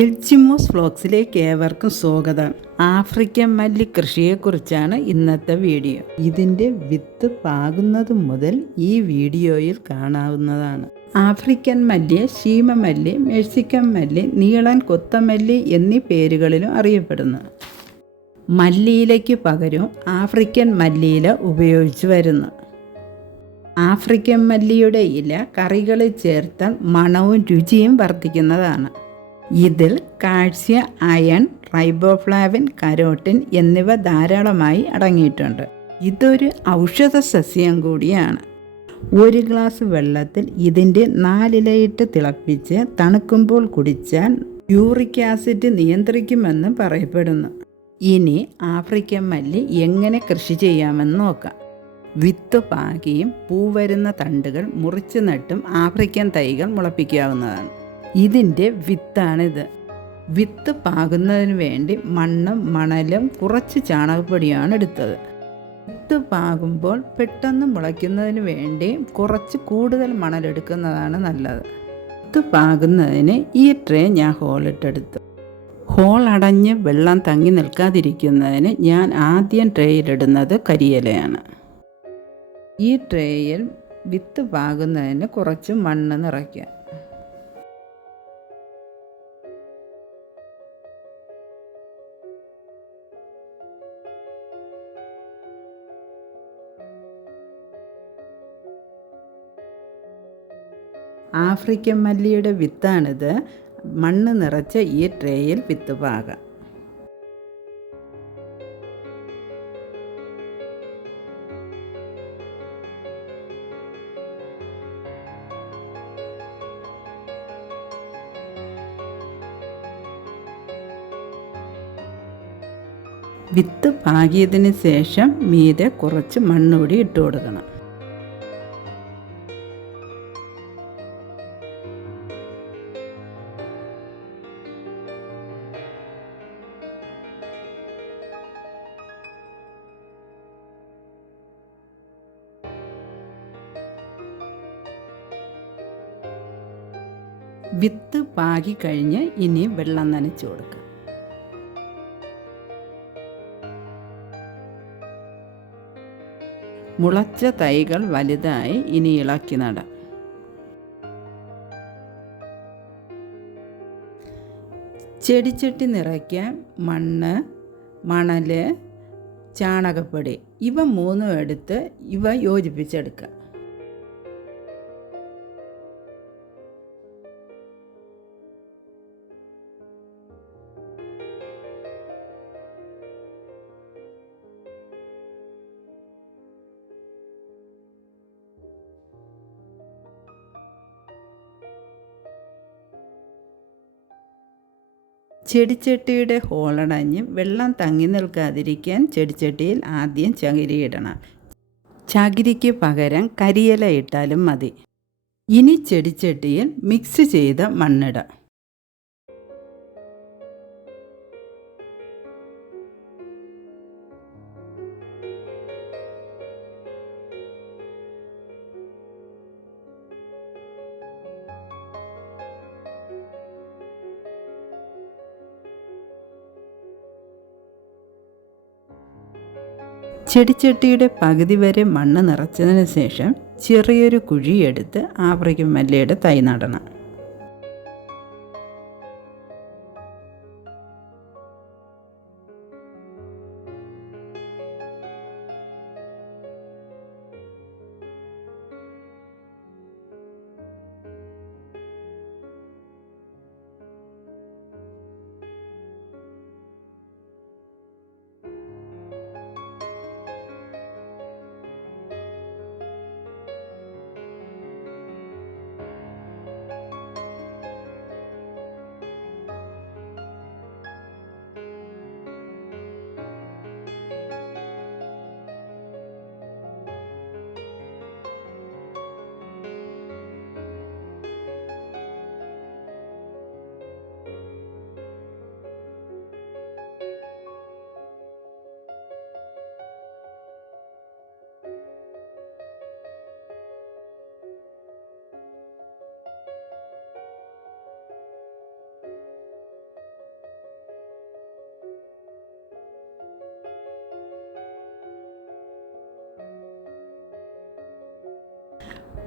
എൽജിമോസ് വ്ലോഗ്സിലേക്ക് ഏവർക്കും സ്വാഗതം. ആഫ്രിക്കൻ മല്ലി കൃഷിയെക്കുറിച്ചാണ് ഇന്നത്തെ വീഡിയോ. ഇതിൻ്റെ വിത്ത് പാകുന്നത് മുതൽ ഈ വീഡിയോയിൽ കാണാവുന്നതാണ്. ആഫ്രിക്കൻ മല്ലി, ശീമമല്ലി, മെക്സിക്കൻ മല്ലി, നീളൻ കൊത്തമല്ലി എന്നീ പേരുകളിലും അറിയപ്പെടുന്നു. മല്ലിയിലയ്ക്ക് പകരം ആഫ്രിക്കൻ മല്ലിയില ഉപയോഗിച്ചു വരുന്നു. ആഫ്രിക്കൻ മല്ലിയുടെ ഇല കറികളിൽ ചേർത്താൽ മണവും രുചിയും വർദ്ധിക്കുന്നതാണ്. ഇതിൽ കാൽസ്യം, അയൺ, റൈബോഫ്ലാവിൻ, കരോട്ടിൻ എന്നിവ ധാരാളമായി അടങ്ങിയിട്ടുണ്ട്. ഇതൊരു ഔഷധ സസ്യം കൂടിയാണ്. ഒരു ഗ്ലാസ് വെള്ളത്തിൽ ഇതിൻ്റെ 4 ഇലയിട്ട് തിളപ്പിച്ച് തണുക്കുമ്പോൾ കുടിച്ചാൽ യൂറിക് ആസിഡ് നിയന്ത്രിക്കുമെന്ന് പറയപ്പെടുന്നു. ഇനി ആഫ്രിക്കൻ മല്ലി എങ്ങനെ കൃഷി ചെയ്യാമെന്ന് നോക്കാം. വിത്ത് പാകിയും പൂവരുന്ന തണ്ടുകൾ മുറിച്ച് നട്ടും ആഫ്രിക്കൻ തൈകൾ മുളപ്പിക്കാവുന്നതാണ്. ഇതിൻ്റെ വിത്താണിത്. വിത്ത് പാകുന്നതിന് വേണ്ടി മണ്ണും മണലും കുറച്ച് ചാണകപ്പൊടിയാണ് എടുത്തത്. വിത്ത് പാകുമ്പോൾ പെട്ടെന്ന് മുളയ്ക്കുന്നതിന് വേണ്ടി കുറച്ച് കൂടുതൽ മണലെടുക്കുന്നതാണ് നല്ലത്. വിത്ത് പാകുന്നതിന് ഈ ട്രേ ഞാൻ ഹോളിട്ടെടുത്തു. ഹോൾ അടഞ്ഞ് വെള്ളം തങ്ങി നിൽക്കാതിരിക്കുന്നതിന് ഞാൻ ആദ്യം ട്രേയിലിടുന്നത് കരിയിലയാണ്. ഈ ട്രേയിൽ വിത്ത് പാകുന്നതിന് കുറച്ച് മണ്ണ് നിറയ്ക്കുക. ആഫ്രിക്കൻ മല്ലിയുടെ വിത്താണിത്. മണ്ണ് നിറച്ച ഈ ട്രേയിൽ വിത്ത് പാകാം. വിത്ത് പാകിയതിന് ശേഷം മീതെ കുറച്ച് മണ്ണുകൂടി ഇട്ട് കൊടുക്കണം. വിത്ത് പാകി കഴിഞ്ഞ് ഇനി വെള്ളം നനച്ചു കൊടുക്കുക. മുളച്ച തൈകൾ വലുതായി ഇനി ഇളക്കി നടാം. ചെടിച്ചട്ടി നിറയ്ക്കാൻ മണ്ണ്, മണൽ, ചാണകപ്പൊടി ഇവ മൂന്നും എടുത്ത് ഇവ യോജിപ്പിച്ചെടുക്കുക. ചെടിച്ചട്ടിയുടെ ഹോളടഞ്ഞ് വെള്ളം തങ്ങി നിൽക്കാതിരിക്കാൻ ചെടിച്ചട്ടിയിൽ ആദ്യം ചകിരിയിടണം. ചകിരിക്ക് പകരം കരിയില ഇട്ടാലും മതി. ഇനി ചെടിച്ചട്ടിയിൽ മിക്സ് ചെയ്ത മണ്ണിടാം. ചെടിച്ചട്ടിയുടെ പകുതി വരെ മണ്ണ് നിറച്ചതിന് ശേഷം ചെറിയൊരു കുഴിയെടുത്ത് ആഫ്രിക്കൻ മല്ലിയുടെ തൈ നടണം.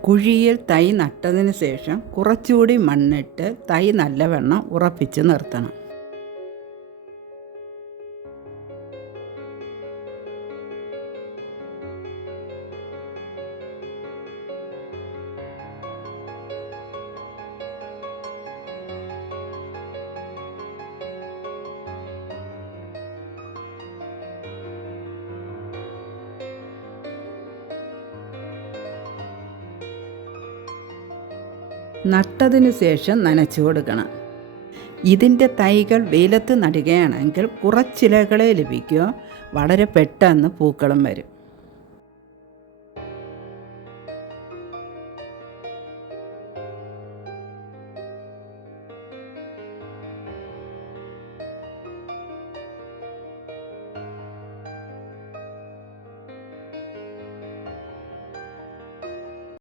കുഴിയിൽ തൈ നട്ടതിന് ശേഷം കുറച്ചുകൂടി മണ്ണിട്ട് തൈ നല്ലവണ്ണം ഉറപ്പിച്ച് നിർത്തണം. നട്ടതിന് ശേഷം നനച്ചു കൊടുക്കണം. ഇതിൻ്റെ തൈകൾ വെയിലത്ത് നടുകയാണെങ്കിൽ കുറച്ചിലകളെ ലഭിക്കുക, വളരെ പെട്ടെന്ന് പൂക്കളും വരും.